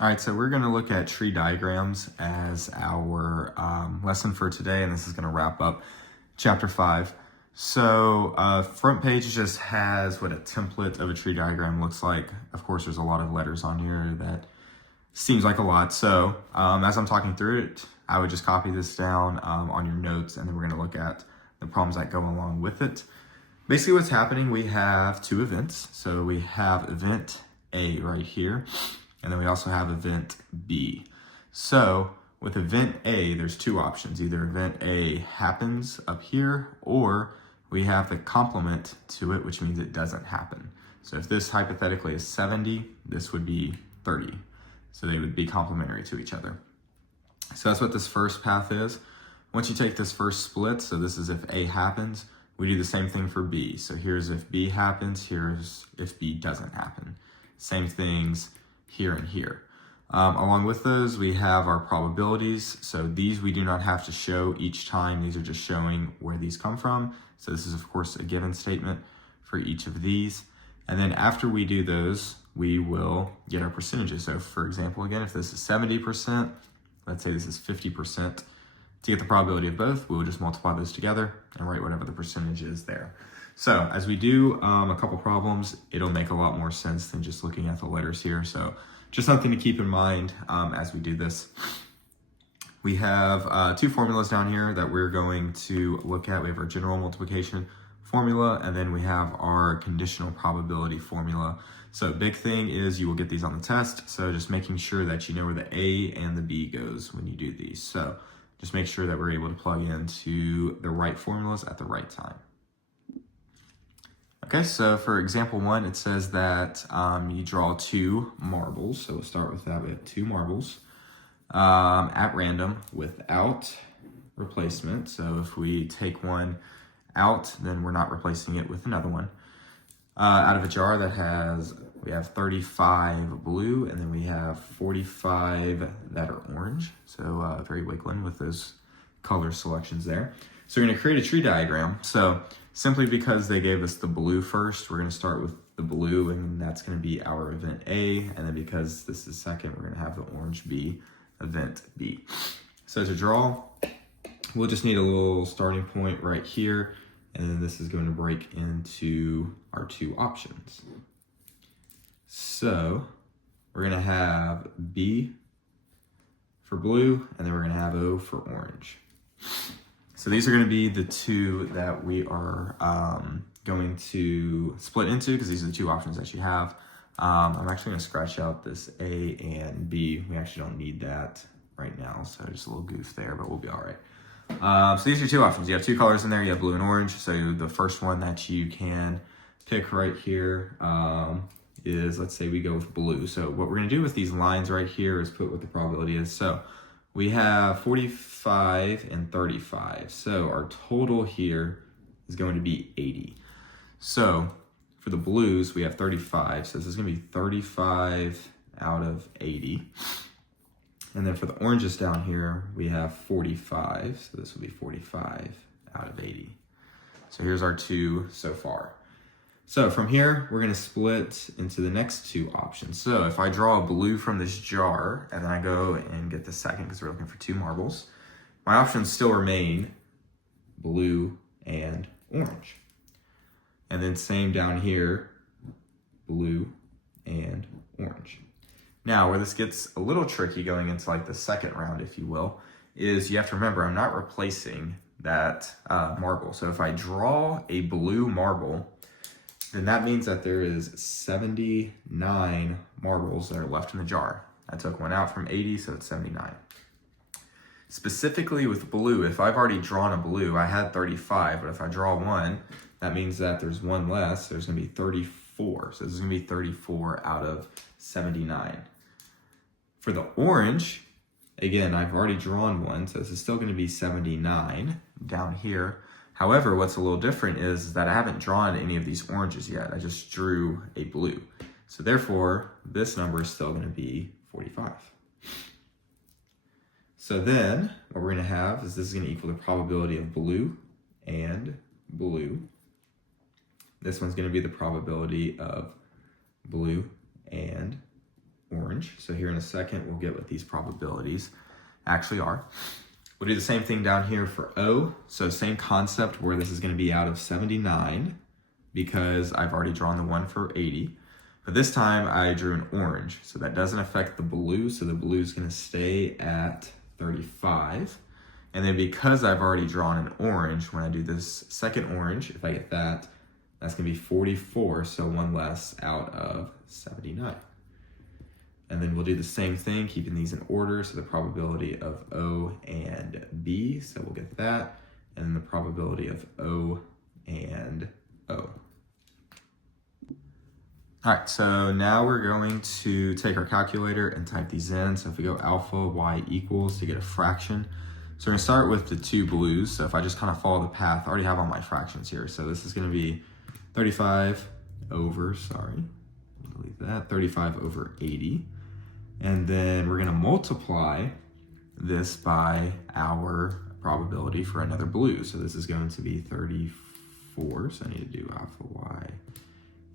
All right, so we're going to look at tree diagrams as our lesson for today, and this is going to wrap up chapter 5. So front page just has what a template of a tree diagram looks like. Of course, there's a lot of letters on here that seems like a lot. So as I'm talking through it, I would just copy this down on your notes, and then we're going to look at the problems that go along with it. Basically what's happening, we have two events. So we have event A right here, and then we also have event B. So with event A, there's two options. Either event A happens up here, or we have the complement to it, which means it doesn't happen. So if this hypothetically is 70, this would be 30. So they would be complementary to each other. So that's what this first path is. Once you take this first split, so this is if A happens, we do the same thing for B. So here's if B happens, here's if B doesn't happen. Same things here and here. Along with those, we have our probabilities. So these we do not have to show each time. These are just showing where these come from. So this is, of course, a given statement for each of these. And then after we do those, we will get our percentages. So for example, again, if this is 70%, let's say this is 50%. To get the probability of both, we'll just multiply those together and write whatever the percentage is there. So as we do a couple problems, it'll make a lot more sense than just looking at the letters here. So just something to keep in mind as we do this. We have two formulas down here that we're going to look at. We have our general multiplication formula, and then we have our conditional probability formula. So big thing is you will get these on the test. So just making sure that you know where the A and the B goes when you do these. So just make sure that we're able to plug into the right formulas at the right time. Okay, so for example 1, it says that you draw two marbles. So we'll start with that. We have two marbles at random without replacement. So if we take one out, then we're not replacing it with another one. Out of a jar that has, we have 35 blue, and then we have 45 that are orange. So very Wicklund with those color selections there. So we're going to create a tree diagram. So simply because they gave us the blue first, we're going to start with the blue, and that's going to be our event A. And then because this is second, we're going to have the orange B, event B. So to draw, we'll just need a little starting point right here. And then this is going to break into our two options. So we're going to have B for blue, and then we're going to have O for orange. So these are going to be the two that we are going to split into, because these are the two options that you have. I'm actually going to scratch out this A and B. We actually don't need that right now, so just a little goof there, but we'll be all right. So these are two options. You have two colors in there. You have blue and orange. So the first one that you can pick right here is, let's say we go with blue. So what we're going to do with these lines right here is put what the probability is. So we have 45 and 35. So our total here is going to be 80. So for the blues, we have 35. So this is going to be 35 out of 80. And then for the oranges down here, we have 45. So this will be 45 out of 80. So here's our two so far. So from here, we're going to split into the next two options. So if I draw a blue from this jar, and then I go and get the second, because we're looking for two marbles, my options still remain blue and orange. And then same down here, blue and orange. Now, where this gets a little tricky going into like the second round, if you will, is you have to remember I'm not replacing that marble. So if I draw a blue marble, then that means that there is 79 marbles that are left in the jar. I took one out from 80, so it's 79. Specifically with blue, if I've already drawn a blue, I had 35, but if I draw one, that means that there's one less, there's gonna be 34. So this is gonna be 34 out of 79. For the orange, again, I've already drawn one, so this is still gonna be 79 down here. However, what's a little different is that I haven't drawn any of these oranges yet. I just drew a blue. So therefore, this number is still gonna be 45. So then, what we're gonna have is this is gonna equal the probability of blue and blue. This one's gonna be the probability of blue and orange. orange. So here in a second, we'll get what these probabilities actually are. We'll do the same thing down here for O. So same concept where this is going to be out of 79 because I've already drawn the one for 80. But this time I drew an orange. So that doesn't affect the blue. So the blue is going to stay at 35. And then because I've already drawn an orange, when I do this second orange, if I get that, that's going to be 44. So one less out of 79. And then we'll do the same thing, keeping these in order. So the probability of O and B, so we'll get that. And then the probability of O and O. All right, so now we're going to take our calculator and type these in. So if we go alpha y equals to get a fraction. So we're gonna start with the two blues. So if I just kind of follow the path, I already have all my fractions here. So this is gonna be 35 over, delete that, 35 over 80. And then we're gonna multiply this by our probability for another blue. So this is going to be 34. So I need to do alpha y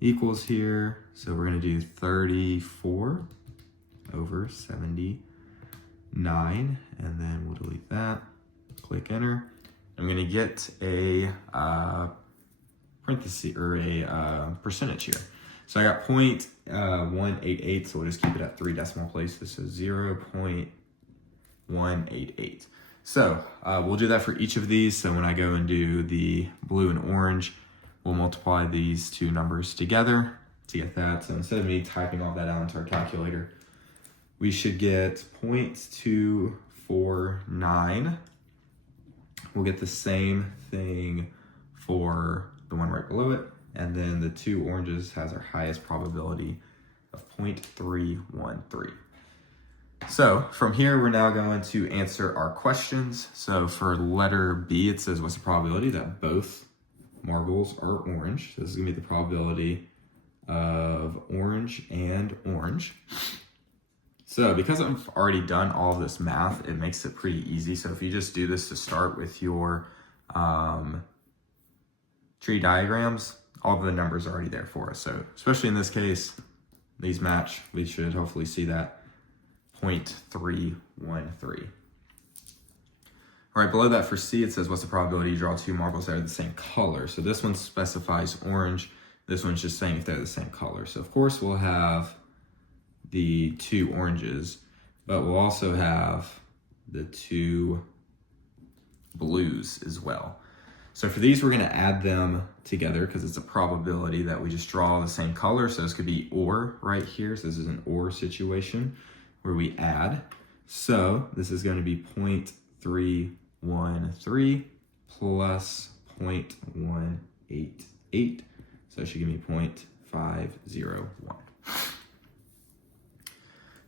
equals here. So we're gonna do 34 over 79. And then we'll delete that, click enter. I'm gonna get a parenthesis or a percentage here. So I got 0.188, so we'll just keep it at 3 decimal places, so 0.188. So we'll do that for each of these. So when I go and do the blue and orange, we'll multiply these two numbers together to get that. So instead of me typing all that out into our calculator, we should get 0.249. We'll get the same thing for the one right below it. And then the two oranges has our highest probability of 0.313. So from here, we're now going to answer our questions. So for letter B, it says, what's the probability that both marbles are orange? So this is gonna be the probability of orange and orange. So because I've already done all of this math, it makes it pretty easy. So if you just do this to start with your tree diagrams, all the numbers are already there for us. So especially in this case, these match. We should hopefully see that 0.313. All right, below that for C, it says, what's the probability you draw two marbles that are the same color? So this one specifies orange. This one's just saying if they're the same color. So of course we'll have the two oranges, but we'll also have the two blues as well. So for these, we're gonna add them together because it's a probability that we just draw the same color. So this could be or right here. So this is an or situation where we add. So this is gonna be 0.313 plus 0.188. So it should give me 0.501.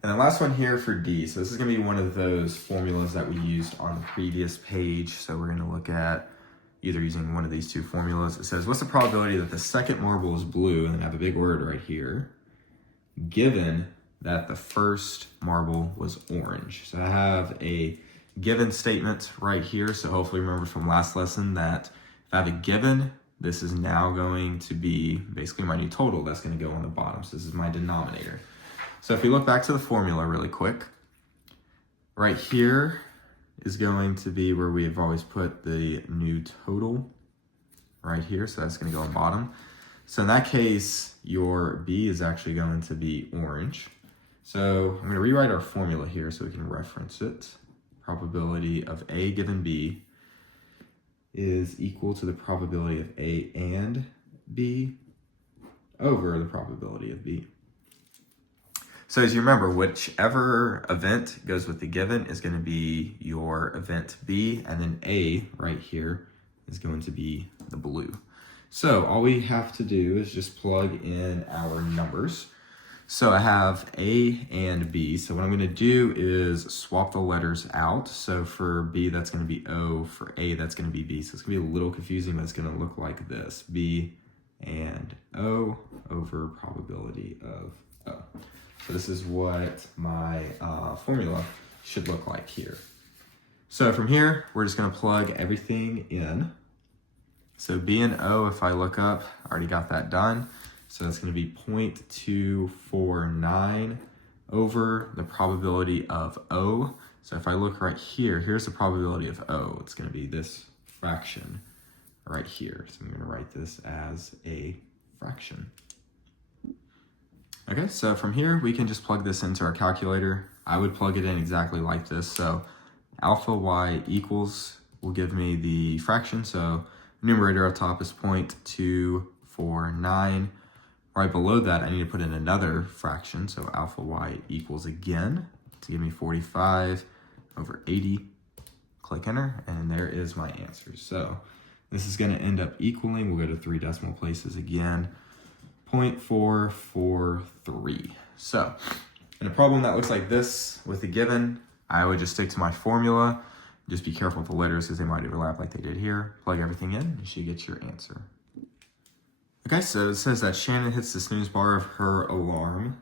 And the last one here for D. So this is gonna be one of those formulas that we used on the previous page. So we're gonna look at either using one of these two formulas. It says, what's the probability that the second marble is blue, and then I have a big word right here, given that the first marble was orange? So I have a given statement right here. So hopefully remember from last lesson that if I have a given, this is now going to be basically my new total that's going to go on the bottom. So this is my denominator. So if we look back to the formula really quick, right here is going to be where we have always put the new total right here. So that's going to go on bottom. So in that case, your B is actually going to be orange. So I'm going to rewrite our formula here so we can reference it. Probability of A given B is equal to the probability of A and B over the probability of B. So as you remember, whichever event goes with the given is going to be your event B, and then A right here is going to be the blue. So all we have to do is just plug in our numbers. So I have A and B. So what I'm going to do is swap the letters out. So for B, that's going to be O. For A, that's going to be B. So it's going to be a little confusing, but it's going to look like this. B and O over probability of O. So this is what my formula should look like here. So from here, we're just going to plug everything in. So B and O, if I look up, I already got that done. So that's going to be 0.249 over the probability of O. So if I look right here, here's the probability of O. It's going to be this fraction right here. So I'm going to write this as a fraction. Okay, so from here, we can just plug this into our calculator. I would plug it in exactly like this. So alpha y equals will give me the fraction. So numerator up top is 0.249. Right below that, I need to put in another fraction. So alpha y equals again to give me 45 over 80. Click enter, and there is my answer. So this is going to end up equaling, we'll go to 3 decimal places again, 0.443. So in a problem that looks like this with a given, I would just stick to my formula. Just be careful with the letters because they might overlap like they did here. Plug everything in, you should get your answer. Okay, so it says that Shannon hits the snooze bar of her alarm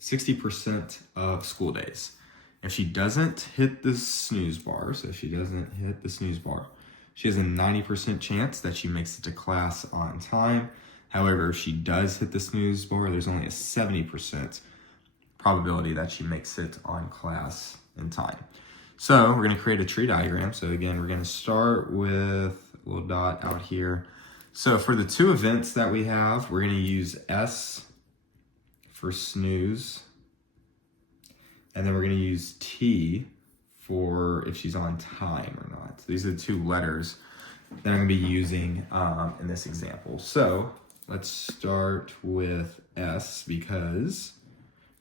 60% of school days. If she doesn't hit the snooze bar, so if she doesn't hit the snooze bar, she has a 90% chance that she makes it to class on time. However, if she does hit the snooze bar, there's only a 70% probability that she makes it on class in time. So we're going to create a tree diagram. So again, we're going to start with a little dot out here. So for the two events that we have, we're going to use S for snooze. And then we're going to use T for if she's on time or not. So these are the two letters that I'm going to be using in this example. So let's start with S because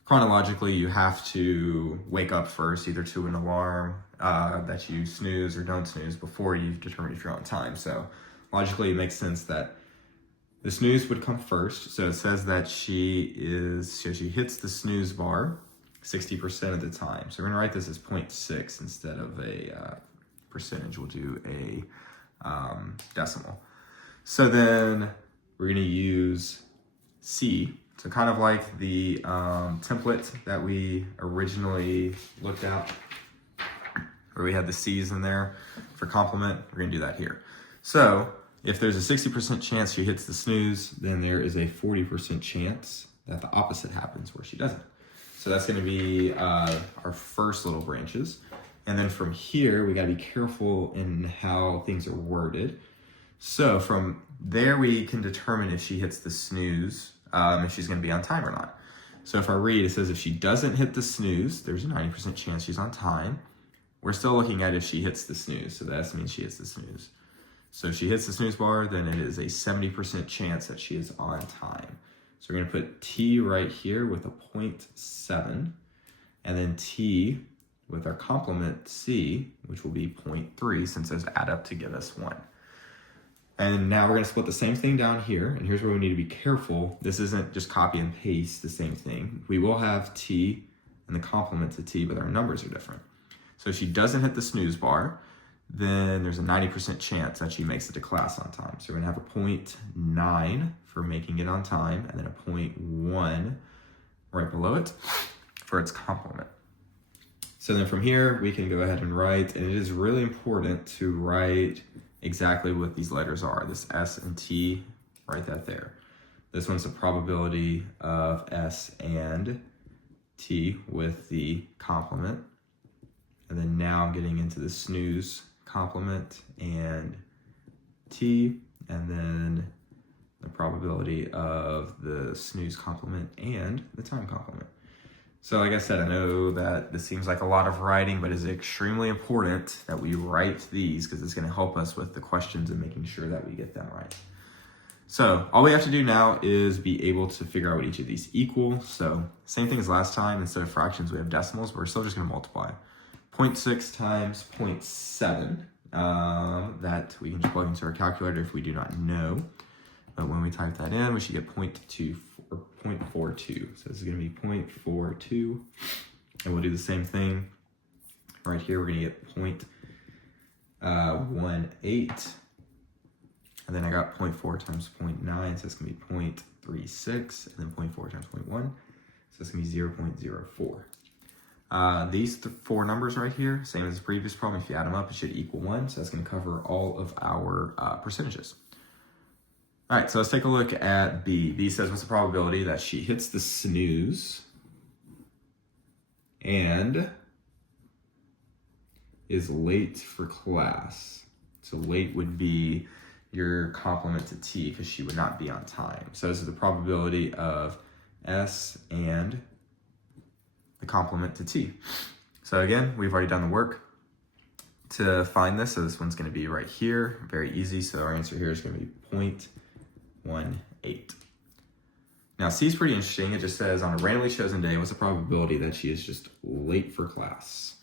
chronologically you have to wake up first, either to an alarm that you snooze or don't snooze before you've determined if you're on time. So logically it makes sense that the snooze would come first. So it says that she hits the snooze bar 60% of the time. So we're going to write this as 0.6 instead of a percentage. We'll do a decimal. So then we're going to use C. So kind of like the template that we originally looked at, where we had the C's in there for complement. We're going to do that here. So if there's a 60% chance she hits the snooze, then there is a 40% chance that the opposite happens where she doesn't. So that's going to be our first little branches. And then from here, we got to be careful in how things are worded. So from there, we can determine if she hits the snooze, if she's going to be on time or not. So if I read, it says if she doesn't hit the snooze, there's a 90% chance she's on time. We're still looking at if she hits the snooze. So that means she hits the snooze. So if she hits the snooze bar, then it is a 70% chance that she is on time. So we're going to put T right here with a 0.7, and then T with our complement C, which will be 0.3 since those add up to give us 1. And now we're going to split the same thing down here, and here's where we need to be careful. This isn't just copy and paste the same thing. We will have T and the complement to T, but our numbers are different. So if she doesn't hit the snooze bar, then there's a 90% chance that she makes it to class on time. So we're going to have a 0.9 for making it on time, and then a 0.1 right below it for its complement. So then from here, we can go ahead and write, and it is really important to write exactly what these letters are. This S and T, write that there. This one's the probability of S and T with the complement. And then now I'm getting into the snooze complement and T, and then the probability of the snooze complement and the time complement. So like I said, I know that this seems like a lot of writing, but it's extremely important that we write these because it's going to help us with the questions and making sure that we get them right. So all we have to do now is be able to figure out what each of these equal. So same thing as last time, instead of fractions, we have decimals, but we're still just going to multiply. 0.6 times 0.7, that we can just plug into our calculator if we do not know. But when we type that in, we should get 0.42. So this is going to be 0.42. And we'll do the same thing. Right here, we're going to get 0.18. And then I got 0.4 times 0.9, so it's going to be 0.36. And then 0.4 times 0.1, so it's going to be 0.04. These four numbers right here, same as the previous problem. If you add them up, it should equal 1. So that's going to cover all of our percentages. All right, so let's take a look at B. B says, what's the probability that she hits the snooze and is late for class. So late would be your complement to T because she would not be on time. So this is the probability of S and the complement to T. So again, we've already done the work to find this. So this one's going to be right here. Very easy. So our answer here is going to be 0.18. Now C is pretty interesting. It just says on a randomly chosen day, what's the probability that she is just late for class?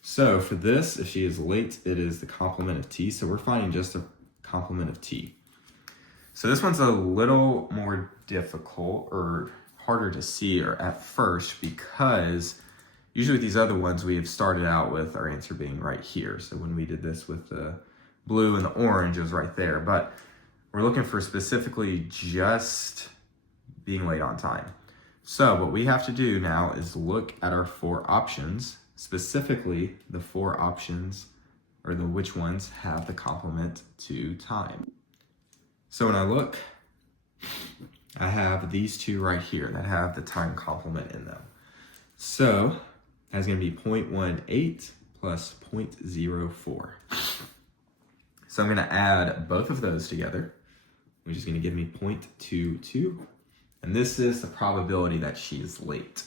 So for this, if she is late, it is the complement of T. So we're finding just a complement of T. So this one's a little more difficult or harder to see or at first because usually with these other ones, we have started out with our answer being right here. So when we did this with the blue and the orange, it was right there. But we're looking for specifically just being late on time. So what we have to do now is look at our 4 options, specifically the 4 options or the which ones have the complement to time. So when I look, I have these 2 right here that have the time complement in them. So that's going to be 0.18 plus 0.04. So I'm going to add both of those together, which is going to give me 0.22. And this is the probability that she's late.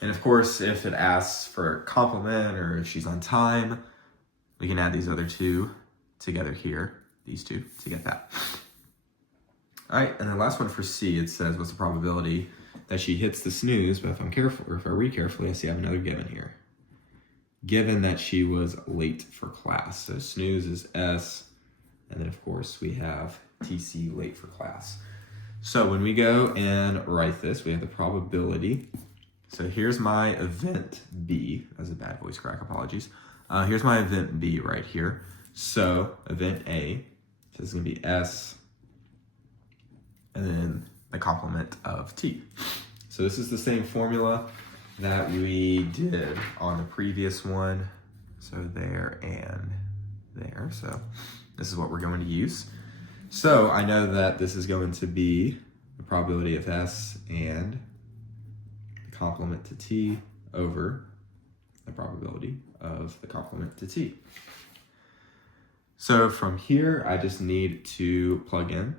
And of course, if it asks for a complement or if she's on time, we can add these other 2 together here, these 2, to get that. All right, and the last one for C, it says, what's the probability that she hits the snooze? But if I'm careful, or if I read carefully, I see I have another given here. Given that she was late for class. So snooze is S, and then of course we have TC, late for class. So when we go and write this, we have the probability. So here's my event B, as a bad voice crack, apologies. Here's my event B right here. So event A, so this is gonna be S, and then the complement of T. So this is the same formula that we did on the previous one. So there and there. So this is what we're going to use. So I know that this is going to be the probability of S and the complement to T over the probability of the complement to T. So from here, I just need to plug in.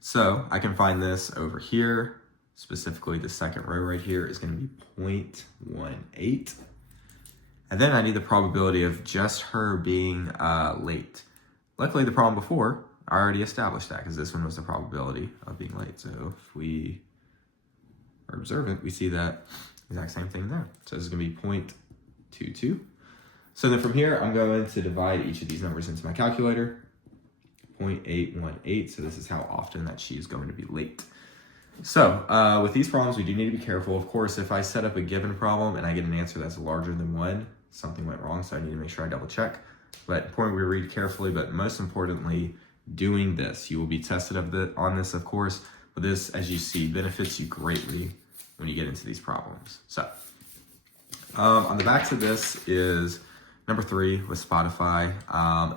So I can find this over here, specifically the second row right here is going to be 0.18. And then I need the probability of just her being late. Luckily, the problem before, I already established that because this one was the probability of being late. So if we are observant, we see that exact same thing there. So this is going to be 0.22. So then from here, I'm going to divide each of these numbers into my calculator. 0.818, so this is how often that she is going to be late. So with these problems, we do need to be careful. Of course, if I set up a given problem and I get an answer that's larger than 1, something went wrong, so I need to make sure I double check. But important we read carefully, but most importantly, doing this. You will be tested on this, of course, but this, as you see, benefits you greatly when you get into these problems. So on the back to this is number 3 with Spotify.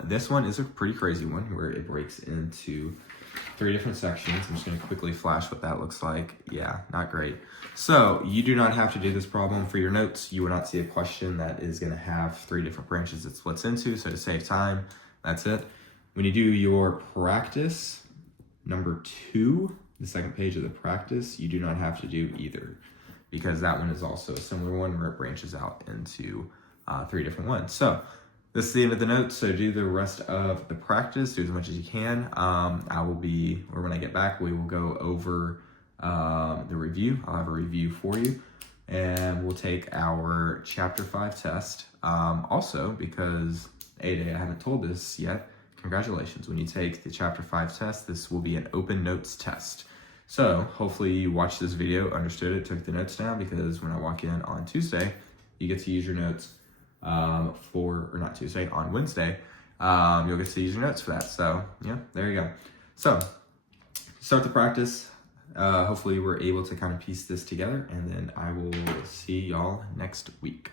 This one is a pretty crazy one where it breaks into 3 different sections. I'm just going to quickly flash what that looks like. Yeah, not great. So you do not have to do this problem for your notes. You will not see a question that is going to have 3 different branches it splits into. So to save time, that's it. When you do your practice, number 2, the second page of the practice, you do not have to do either because that one is also a similar one where it branches out into 3 different ones. So this is the end of the notes. So do the rest of the practice, do as much as you can. When I get back, we will go over the review. I'll have a review for you and we'll take our chapter 5 test. Also, because A-Day, I haven't told this yet, congratulations. When you take the chapter 5 test, this will be an open notes test. So hopefully you watched this video, understood it, took the notes down, because when I walk in on Tuesday, you get to use your notes on Wednesday, you'll get to use your notes for that. So yeah, there you go. So start the practice. Hopefully we're able to kind of piece this together, and then I will see y'all next week.